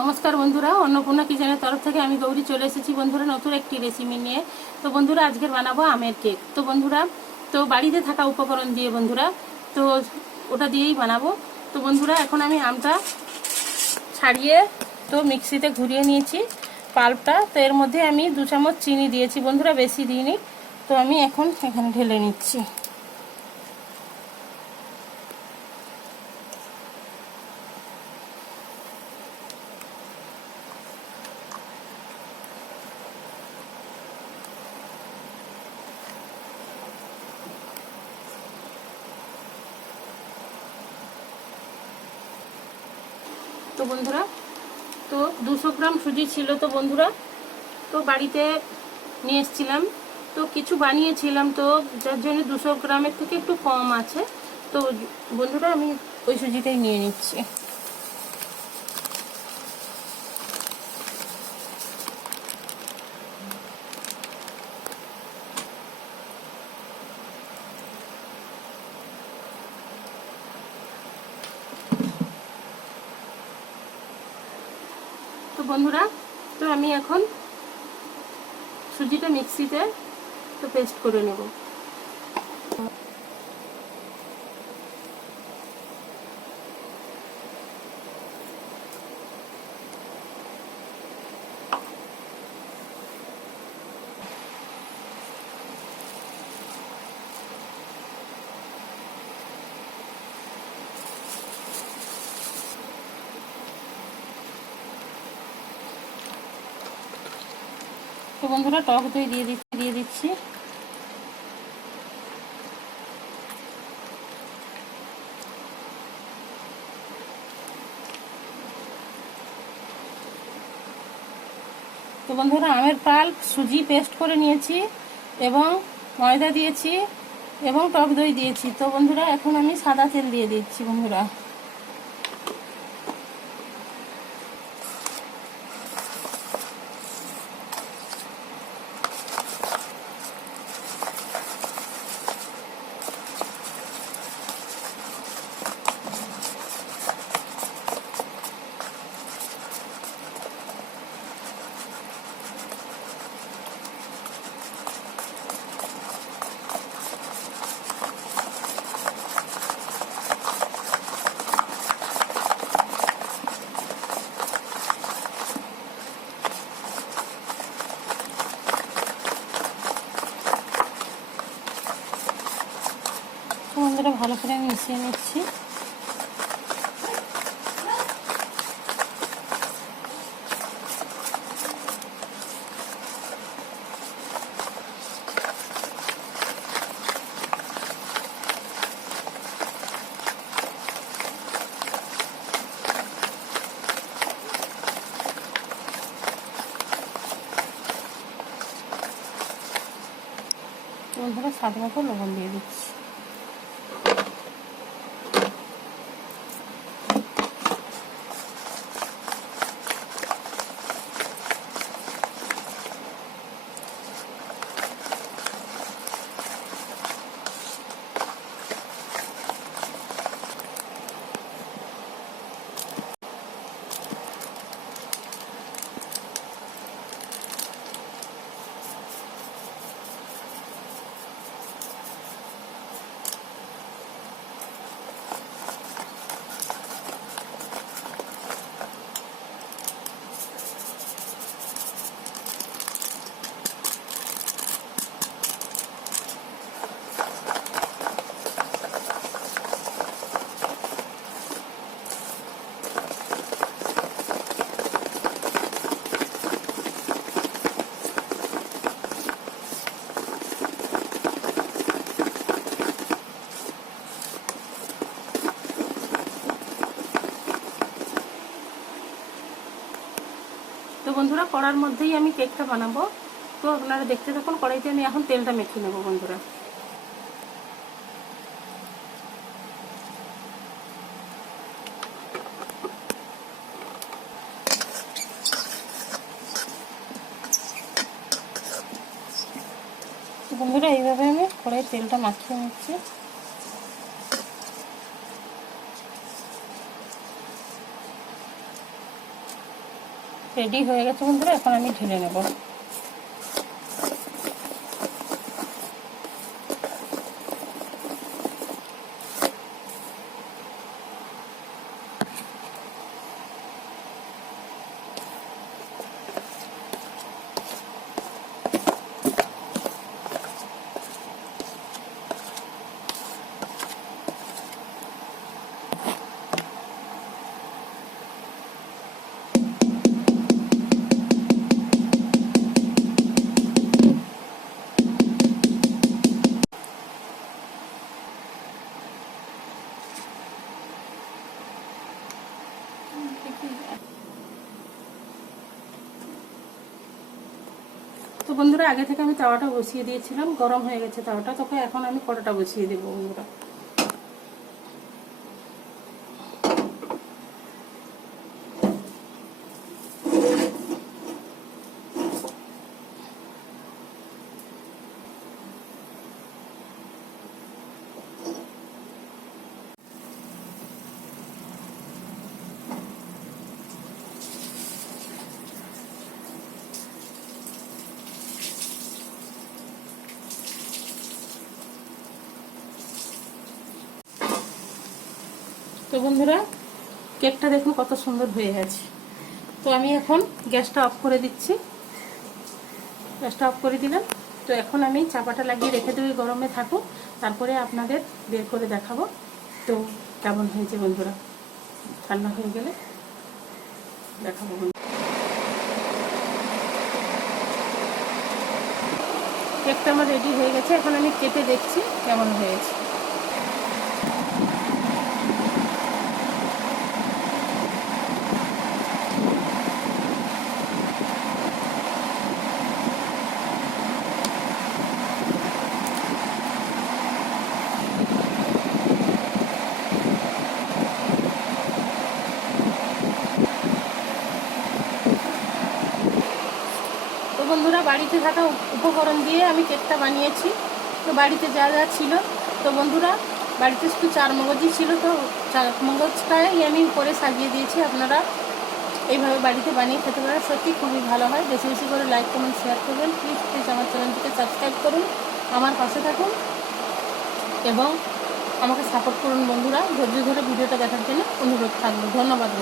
নমস্কার বন্ধুরা, অন্নপূর্ণা কিচেনের তরফ থেকে আমি গৌরী চলে এসেছি বন্ধুরা নতুন একটি রেসিপি নিয়ে। তো বন্ধুরা আজকের বানাবো আমের কেক। তো বন্ধুরা বাড়িতে থাকা উপকরণ দিয়ে বন্ধুরা তো ওটা দিয়েই বানাবো। তো বন্ধুরা এখন আমি আমটা ছাড়িয়ে মিক্সিতে ঘুরিয়ে নিয়েছি পাল্পটা। তো এর মধ্যে আমি 2 চামচ চিনি দিয়েছি বন্ধুরা, বেশি দিইনি। তো আমি এখন এখানে ঢেলে নিচ্ছি। তো বন্ধুরা 200 গ্রাম সুজি ছিল তো বন্ধুরা, বাড়িতে নিয়ে এসেছিলাম। তো কিছু বানিয়েছিলাম, তো যার জন্য 200 গ্রামের থেকে একটু কম আছে। তো বন্ধুরা আমি ওই সুজিটাই নিয়ে নিচ্ছি। তো বন্ধুরা আমি এখন সুজিটা মিক্সিতে পেস্ট করে নেব। তো বন্ধুরা টক দই দিয়ে দিচ্ছি। তো বন্ধুরা আমের পাল্প, সুজি পেস্ট করে নিয়েছি এবং ময়দা দিয়েছি এবং টক দই দিয়েছি। তো বন্ধুরা এখন আমি সাদা তেল দিয়ে দিচ্ছি বন্ধুরা। বন্ধুরা ভালো করে মিশিয়ে নিচ্ছি। বন্ধুরা স্বাদ মতো লবণ দিয়ে দিচ্ছি। তো বন্ধুরা কড়ার মধ্যেই আমি কেকটা বানাবো। তো আপনারা দেখতে থাকুন। কড়াইতে আমি এখন তেলটা মেখে নেব বন্ধুরা। তো বন্ধুরা এইভাবে আমি কড়াই তেলটা মাখিয়ে নিচ্ছি। রেডি হয়ে গেছে বন্ধুরা, এখন আমি ঢেলে নেব। তো বন্ধুরা, আগে থেকে আমি তাওয়াটা বসিয়ে দিয়েছিলাম, গরম হয়ে গেছে তাওয়াটা। তখন এখন আমি কড়াটা বসিয়ে দেবো বন্ধুরা। তো বন্ধুরা, কেকটা দেখুন কত সুন্দর হয়ে গেছে। তো আমি এখন গ্যাসটা অফ করে দিচ্ছি। গ্যাসটা অফ করে দিলাম। তো এখন আমি চাপাটা লাগিয়ে রেখে দেবো, গরমে থাকুক, তারপরে আপনাদের বের করে দেখাবো তো কেমন হয়েছে বন্ধুরা। ঠান্ডা হয়ে গেলে দেখাবো। কেকটা আমার রেডি হয়ে গেছে, এখন আমি কেটে দেখছি কেমন হয়েছে। তো বন্ধুরা, বাড়িতে থাকা উপকরণ দিয়ে আমি কেকটা বানিয়েছি। তো বাড়িতে যা যা ছিল, তো বন্ধুরা বাড়িতে শুধু 4 মগজই ছিল, তো 4 মগজটাই আমি উপরে সাজিয়ে দিয়েছি। আপনারা এইভাবে বাড়িতে বানিয়ে খেতে পারেন, সত্যি খুবই ভালো হয়। বেশি বেশি করে লাইক কমেন্ট শেয়ার করবেন। প্লিজ আমার চ্যানেলটিকে সাবস্ক্রাইব করুন, আমার পাশে থাকুন এবং আমাকে সাপোর্ট করুন বন্ধুরা। ধৈর্য ধরে ভিডিওটা দেখার জন্য অনুরোধ থাকবে। ধন্যবাদ।